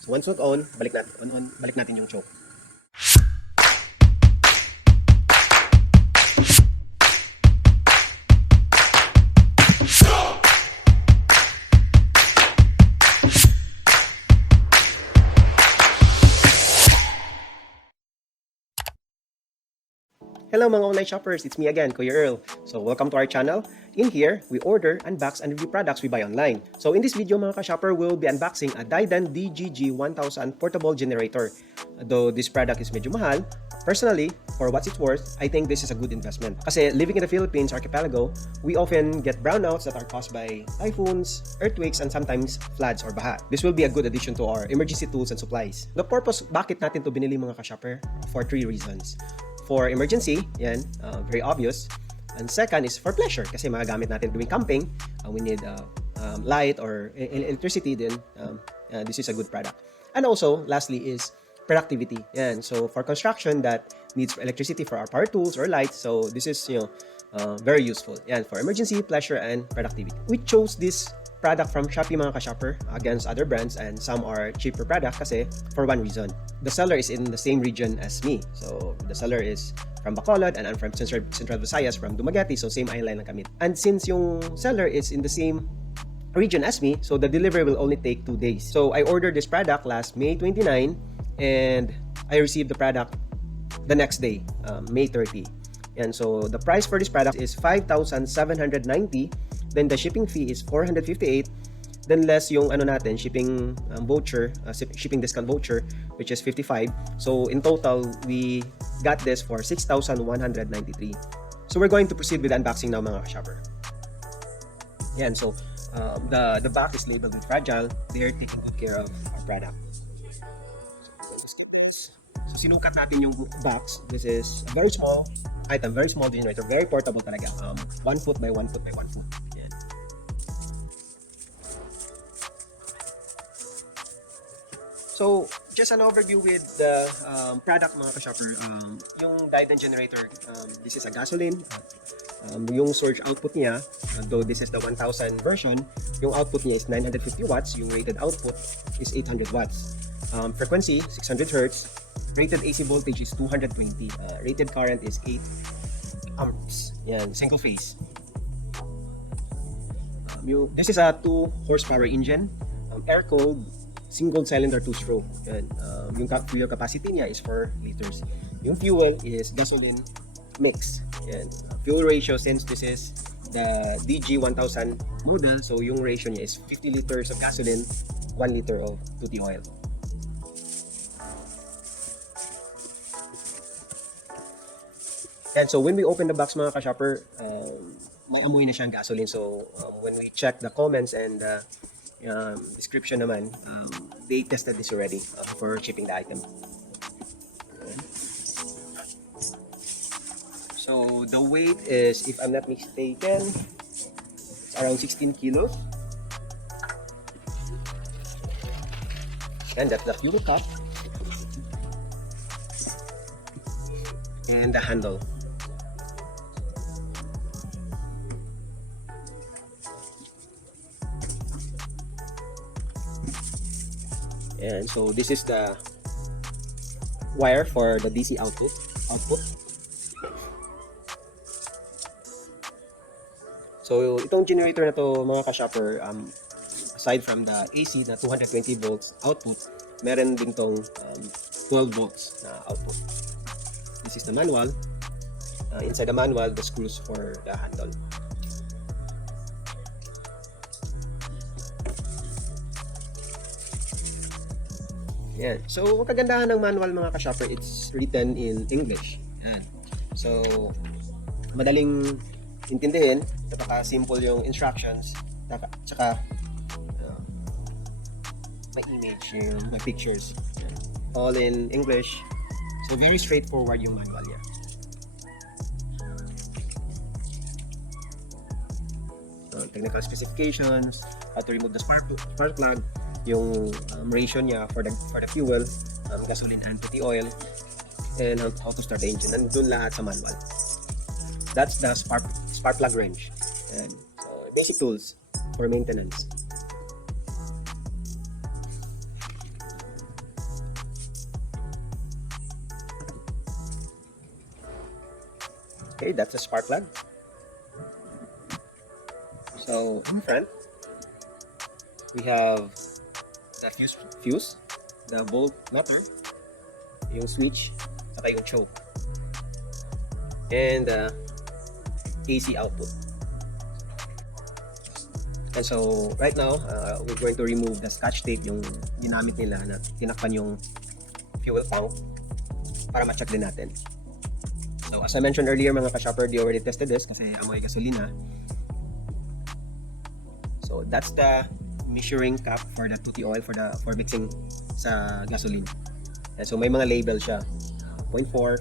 So once nag-on, balik natin yung choke. Hello mga online shoppers, it's me again, Kuya Earl. So welcome to our channel. In here, we order, unbox, and review products we buy online. So in this video mga ka-shopper, we'll be unboxing a Daiden DGG1000 portable generator. Though this product is medyo mahal, personally, for what it's worth, I think this is a good investment. Kasi living in the Philippines archipelago, we often get brownouts that are caused by typhoons, earthquakes, and sometimes floods or baha. This will be a good addition to our emergency tools and supplies. The purpose, bakit natin to binili mga ka-shopper? For 3 reasons. For emergency, yan, very obvious. And second is for pleasure, kasi magagamit natin doing camping. We need light or electricity, then this is a good product. And also, lastly is productivity. Yan. So for construction that needs electricity for our power tools or lights, so this is very useful. Yan, for emergency, pleasure, and productivity. We chose this product from Shopee mga ka-shopper against other brands, and some are cheaper product kasi for one reason. The seller is in the same region as me. So the seller is from Bacolod and I'm from Central Visayas, from Dumaguete, so same island lang kami. And since yung seller is in the same region as me, so the delivery will only take 2 days. So I ordered this product last May 29 and I received the product the next day, May 30. And so the price for this product is 5,790. Then the shipping fee is 458. Then less yung natin, shipping voucher, shipping discount voucher, which is 55. So in total, we got this for 6,193. So we're going to proceed with the unboxing now mga shopper. Yan, so the back is labeled with fragile. They're taking good care of our product. So sinukat natin yung box. This is a very small item, very small generator, very portable talaga. 1 foot by 1 foot by 1 foot. Yan. So, just an overview with the product mga ka-shopper. Yung Daiden generator, this is a gasoline. Yung surge output niya, though this is the 1000 version, yung output niya is 950 watts. Yung rated output is 800 watts. Frequency, 600 Hz. Rated AC voltage is 220. Rated current is 8 amps. Yan, single phase. This is a 2 horsepower engine, air-cooled, single cylinder 2-stroke. Yung fuel capacity niya is 4 liters. Yung fuel is gasoline mix. Yan. Fuel ratio, since this is the DG1000 model, so yung ratio niya is 50 liters of gasoline, 1 liter of tutti oil. And so when we open the box mga ka-shopper, may amoy na siyang gasoline. So when we check the comments and description naman, they tested this already for shipping the item. So the weight is, if I'm not mistaken, it's around 16 kilos. And that's the fuel cap and the handle. And so this is the wire for the DC output. So itong generator na to mga ka-shopper, aside from the AC na 220 volts output, meron din tong 12 volts na output. This is the manual. Inside the manual, the screws for the handle. Yan. So, ang kagandahan ng manual mga ka-shopper, it's written in English. Yan. So, madaling intindihin, napaka-simple yung instructions, tsaka may image, may pictures. Yan. All in English. So, very straightforward yung manual niya. So, technical specifications, how to remove the spark plug, yung ratio niya for the fuel, gasoline and tutti oil, and how to start the engine. Nandun lahat sa manual. That's the spark plug wrench. And so basic tools for maintenance. Okay, that's the spark plug. So in front, we have the fuse, the voltmeter, yung switch, saka yung choke, and the AC output. And so right now, we're going to remove the scotch tape, yung ginamit nila na tinakpan yung fuel tank para ma-check din natin. So as I mentioned earlier mga ka-shopper, they already tested this kasi amoy gasolina. So that's the measuring cup for the tutti oil for mixing sa gasoline. And so may mga label siya, 0.4,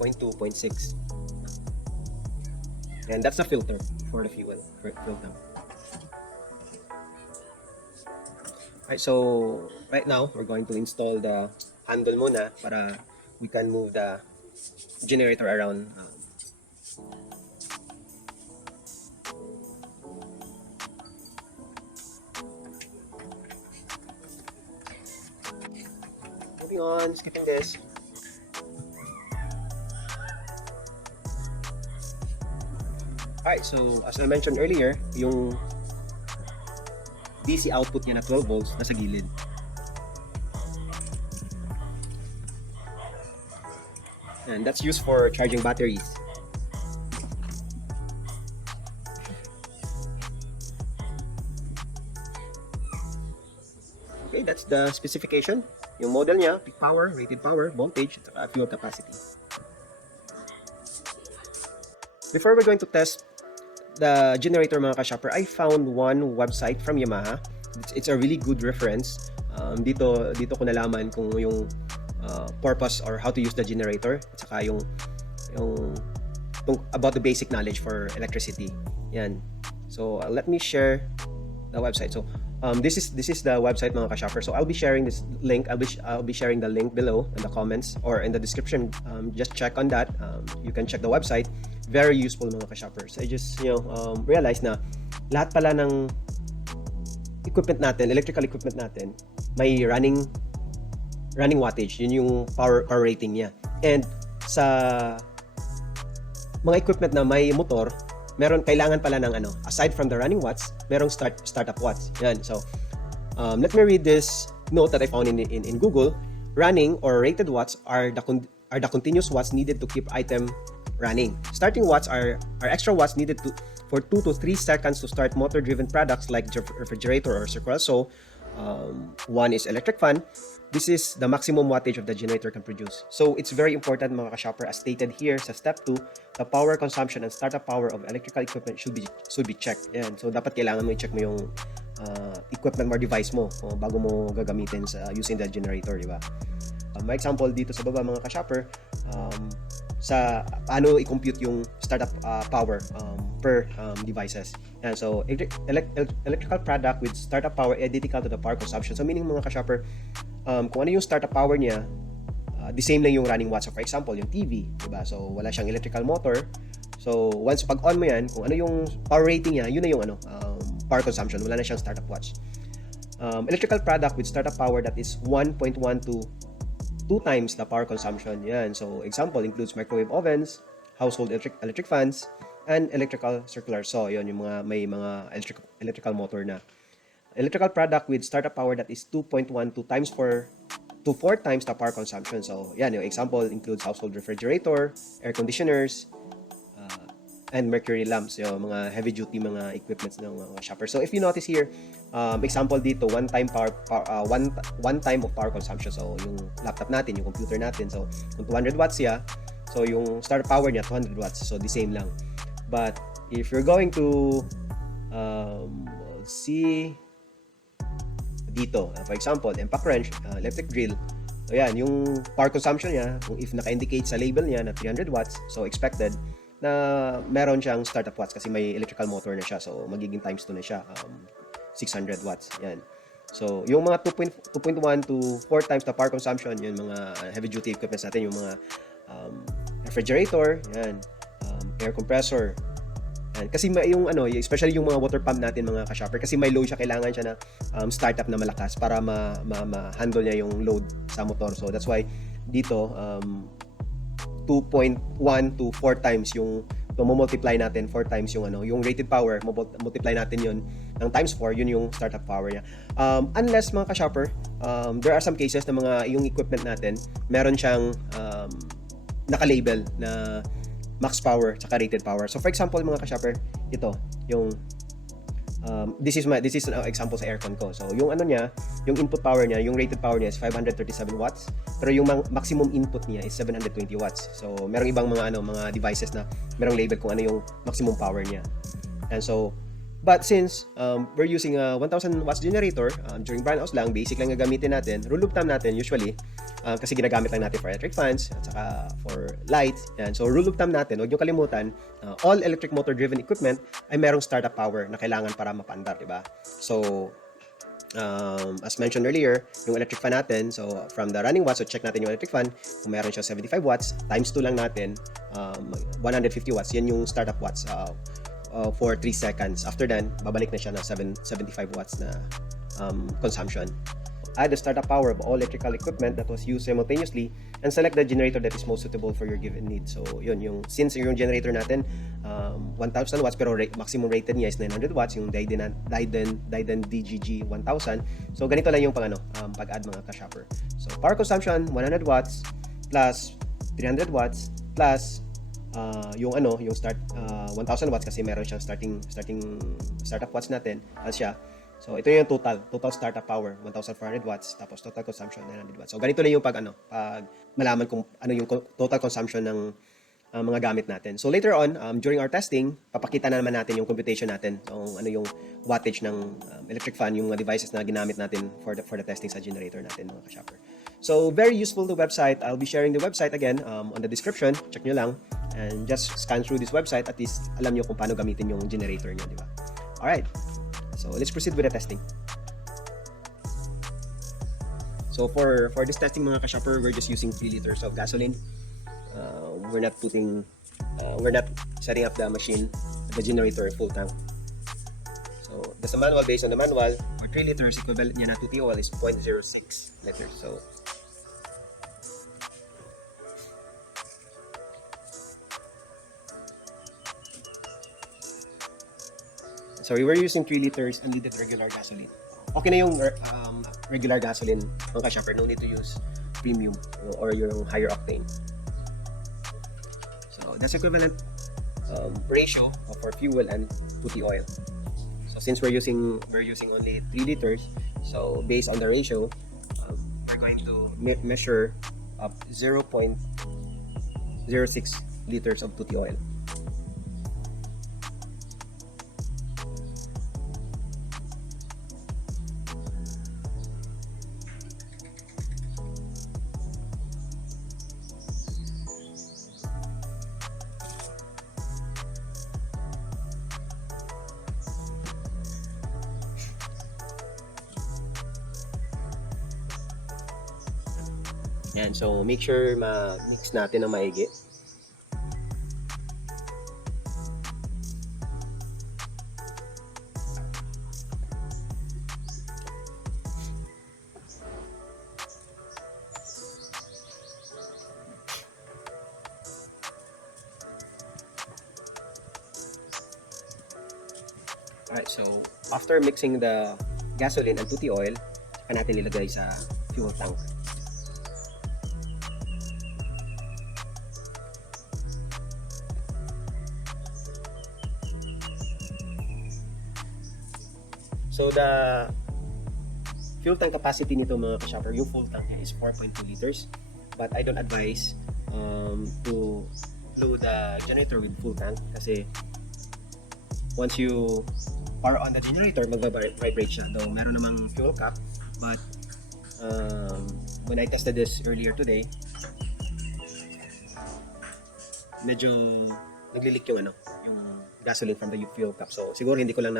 0.2, 0.6. And that's the filter for the fuel tank. Alright, so right now we're going to install the handle muna para we can move the generator around. Moving on, skipping this. Alright, so as I mentioned earlier, yung DC output niya na 12 volts nasa gilid. And that's used for charging batteries. Okay, that's the specification. Yung model niya, peak power, rated power, voltage, at fuel capacity. Before we're going to test the generator mga ka-shopper, I found one website from Yamaha. It's a really good reference. Dito ko nalaman kung yung purpose or how to use the generator at saka yung about the basic knowledge for electricity. Yan. So let me share the website. So this is the website mga ka-shopper. So I'll be sharing this link. I'll be sharing the link below in the comments or in the description. Just check on that. You can check the website. Very useful mga ka-shoppers. I just realized na lahat pala ng equipment natin, electrical equipment natin, may running wattage. Yun yung power rating niya. And sa mga equipment na may motor, kailangan pala ng aside from the running watts, merong startup watts. Yan. So let me read this note that I found in Google. Running or rated watts are the continuous watts needed to keep item running. Starting watts are extra watts needed for 2 to 3 seconds to start motor-driven products like refrigerator or circular saw. One is electric fan. This is the maximum wattage of the generator can produce. So it's very important mga ka-shopper, as stated here sa step 2, the power consumption and startup power of electrical equipment should be checked. Yan. So dapat kailangan mo i-check mo yung equipment or device mo bago mo gagamitin sa using the generator, di ba? May example dito sa baba mga ka-shopper, sa paano i-compute yung startup power per devices. And so electrical product with startup power identical to the power consumption. So meaning mga ka-shopper, kung ano yung startup power niya, the same lang yung running watts. So for example, yung TV, diba? So wala siyang electrical motor. So once pag on mo yan, kung ano yung power rating niya, yun na yung power consumption. Wala na siyang startup watts. Electrical product with startup power that is 1.1 to 2 times the power consumption. Yan. So example includes microwave ovens, household electric fans, and electrical circular saw. Yun yung may mga electrical motor na. Electrical product with startup power that is 2.12 times to 4 times the power consumption. So yan, yung example includes household refrigerator, air conditioners, and mercury lamps, yung mga heavy duty mga equipments ng mga shopper. So if you notice here, example dito, one time of power consumption. So yung laptop natin, yung computer natin, so kung 200 watts siya, so yung startup power niya 200 watts. So the same lang. But if you're going to see dito, for example, impact wrench, electric drill, so yan, yung power consumption niya, kung if naka-indicate sa label niya na 300 watts, so expected na meron siyang startup watts kasi may electrical motor na siya. So magiging times 2 na siya, 600 watts. Yan. So yung mga 2.1 to 4 times the power consumption, yung mga heavy duty equipments natin, yung mga refrigerator, yan, air compressor. Yan. Kasi yung especially yung mga water pump natin mga ka-shopper, kasi may load siya, kailangan siya na startup na malakas para ma-handle niya yung load sa motor. So that's why dito 2.1 to 4 times yung multiply natin 4 times yung yung rated power, multiply natin yun ng times 4, yun yung startup power niya. Unless mga ka-shopper, there are some cases na yung equipment natin meron siyang naka-label na max power tsaka rated power. So for example mga ka-shopper, ito yung this is an example sa aircon ko. So yung niya, yung input power niya, yung rated power niya is 537 watts, pero yung maximum input niya is 720 watts. So merong ibang mga devices na merong label kung ano yung maximum power niya. And so but since we're using a 1000 watts generator, during brownouts lang, basic lang gagamitin natin. Rule of thumb natin usually, kasi ginagamit lang natin for electric fans at saka for lights. Yan. So rule of thumb natin, huwag nyo kalimutan, all electric motor driven equipment ay merong startup power na kailangan para mapandar, diba? So as mentioned earlier, yung electric fan natin, so from the running watts, so check natin yung electric fan, kung meron siya 75 watts, times 2 lang natin, 150 watts, yan yung startup watts for 3 seconds. After then, babalik na siya na 75 watts na consumption. Add the startup power of all electrical equipment that was used simultaneously and select the generator that is most suitable for your given need. So yun, since yung generator natin 1000 watts pero maximum rated niya is 900 watts, yung Daiden DGG1000. So ganito lang yung pag-add mga ka-shopper. So power consumption 100 watts plus 300 watts plus yung start 1000 watts kasi meron siyang startup watts natin siya. So ito yung total startup power 1400 watts tapos total consumption 900 watts. So ganito lang yung pag malaman kung ano yung total consumption ng mga gamit natin. So later on, during our testing, papakita na naman natin yung computation natin, yung yung wattage ng electric fan, yung mga devices na ginamit natin for the testing sa generator natin mga ka-shopper. So very useful the website. I'll be sharing the website again on the description. Check nyo lang and just scan through this website, at least alam nyo kung paano gamitin yung generator nyo, di ba? Alright, so let's proceed with the testing. So for this testing mga ka-shopper, we're just using 3 liters of gasoline. We're not setting up the machine, the generator full tank. So there's a manual. Based on the manual, for 3 liters, equivalent niya na 2T oil is 0.06 liters. So we were using 3 liters unleaded regular gasoline. Okay na yung regular gasoline mga ka-shopper, no need to use premium or yung higher octane. So that's equivalent ratio for fuel and 2T oil. So since we're using only 3 liters, so based on the ratio, we're going to measure up 0.06 liters of 2T oil. Yan, so make sure ma-mix natin ng maigi. Alright, so after mixing the gasoline and 2T oil, saka natin ilagay sa fuel tank. So the fuel tank capacity nito mga ka-shopper, yung full tank niya is 4.2 liters. But I don't advise to load the generator with full tank kasi once you power on the generator, mag-vibrate siya. Though meron namang fuel cap, but when I tested this earlier today, medyo nagli-leak yung gasoline from the fuel cap. So siguro hindi ko lang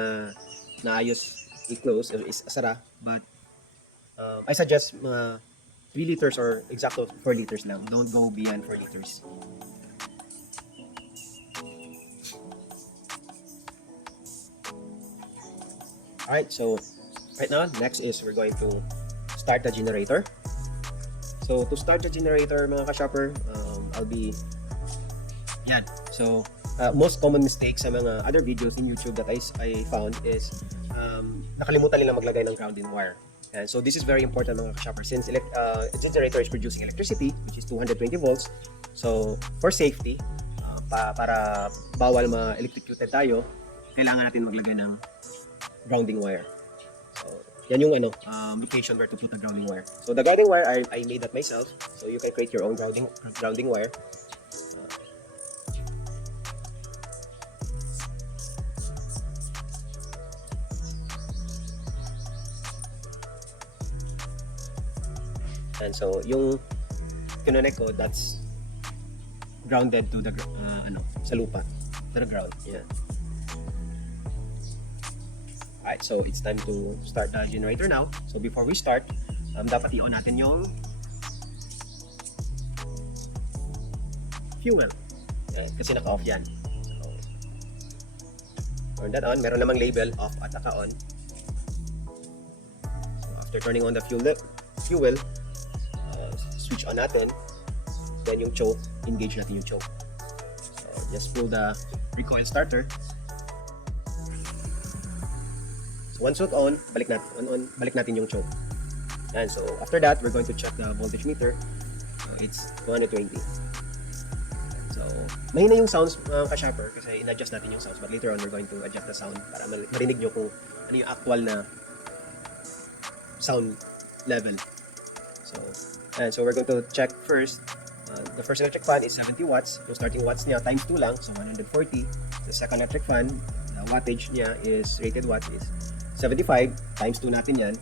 naayos i-close or isara, but I suggest mga 3 liters or exacto 4 liters lang. Don't go beyond 4 liters. Alright, so right now, next is we're going to start the generator. So to start the generator mga ka-shopper, I'll be Yan. So, most common mistake sa mga other videos in YouTube that I found is nakalimutan nila maglagay ng grounding wire. And so this is very important mga ka-shopper since generator is producing electricity which is 220 volts. So for safety, para bawal ma-electrocuted tayo, kailangan natin maglagay ng grounding wire. So yan yung location where to put the grounding wire. So the grounding wire I made that myself. So you can create your own grounding wire. And so yung kinonect ko, that's grounded to the sa lupa, to the ground. Yeah. Alright, so it's time to start the generator now. So before we start, dapat i-on natin yung fuel. Kasi naka-off yan. So, turn that on. Meron namang label, off at naka-on. So after turning on the fuel, switch on natin, then yung choke, engage natin yung choke. So just pull the recoil starter. So once it's on, balik natin yung choke. And so after that, we're going to check the voltage meter. So it's 220. So mahina yung sounds mga ka-shopper kasi in-adjust natin yung sounds, but later on we're going to adjust the sound para marinig nyo kung ano yung actual na sound level. So we're going to check first. The first electric fan is 70 watts. Yung starting watts niya times 2 lang, so 140. The second electric fan, the wattage niya is rated watts is 75 times 2 natin yan.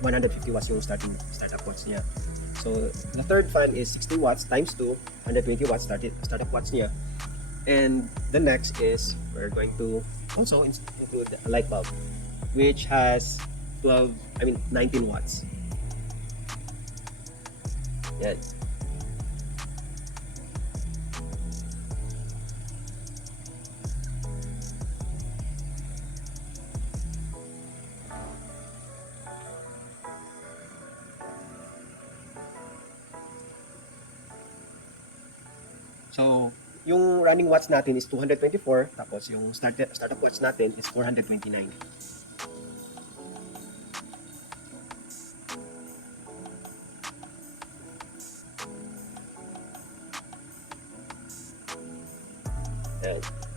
150 watts yung startup watts niya. So the third fan is 60 watts times 2, 120 watts startup watts niya. And the next is we're going to also include a light bulb which has 19 watts. Yan. So, yung running watts natin is 224, tapos yung startup watts natin is 429.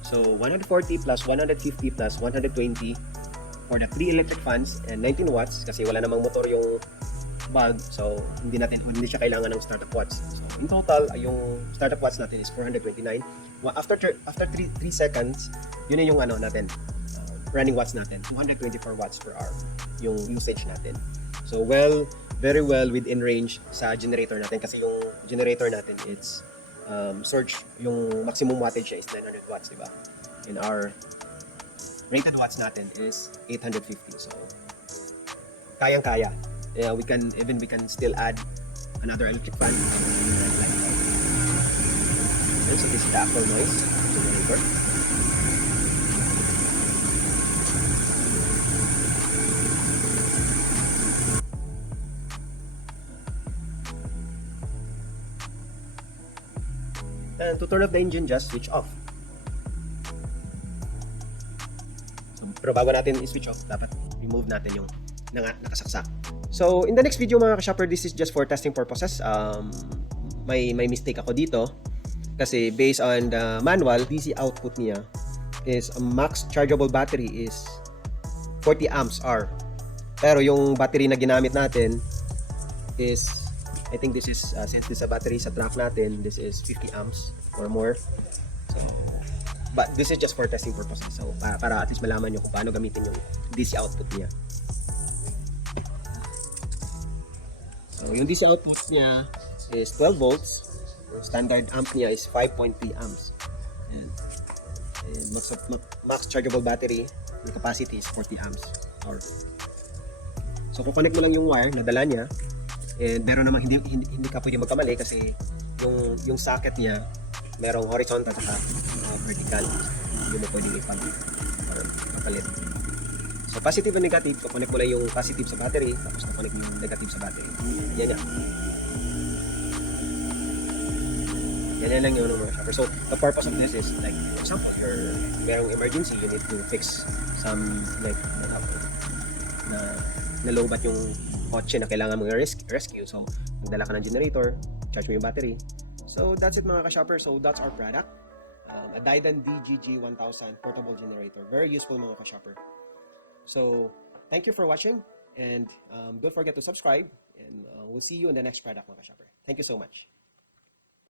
So 140 plus 150 plus 120 for the 3 electric fans and 19 watts kasi wala namang motor yung bulb, so hindi siya kailangan ng startup watts. So in total, yung startup watts natin is 429. After 3 seconds, yun yung natin, running watts natin, 224 watts per hour yung usage natin. So very well within range sa generator natin kasi yung generator natin it's surge, yung maximum wattage is 900 watts, diba? And our rated watts natin is 850. So kayang-kaya. Yeah, we can still add another electric fan. And so this is the actual noise generator. And to turn off the engine, just switch off. So, pero bago natin i-switch off, dapat remove natin yung nakasaksak. So, in the next video mga ka-shopper, this is just for testing purposes. May mistake ako dito. Kasi based on the manual, DC output niya is a max chargeable battery is 40 amps hour. Pero yung battery na ginamit natin is, I think this is, since this is a battery sa truck natin, this is 50 amps or more. So, but this is just for testing purposes. So, para at least malaman nyo kung paano gamitin yung DC output niya. So, yung DC output niya is 12 volts. Yung standard amp niya is 5.3 amps. And max chargeable battery, yung capacity is 40 amps hour. So, kukonect mo lang yung wire na dala niya. And meron naman hindi ka pwede magkamali kasi yung socket niya merong horizontal at vertical. Hindi mo pwedeng ipalit. So positive and negative, so connect mo lang yung positive sa battery tapos connect mo yung negative sa battery. Yan. Yan lang yun mga shopper. So, the purpose of this is like, for example, merong emergency, you need to fix some like na nalobat yung kotse na kailangan mong rescue. So, magdala ka ng generator, charge mo yung battery. So, that's it mga ka-shopper. So, that's our product. A Daiden DGG1000 portable generator. Very useful mga ka-shopper. So, thank you for watching. And don't forget to subscribe. And we'll see you in the next product mga ka-shopper. Thank you so much.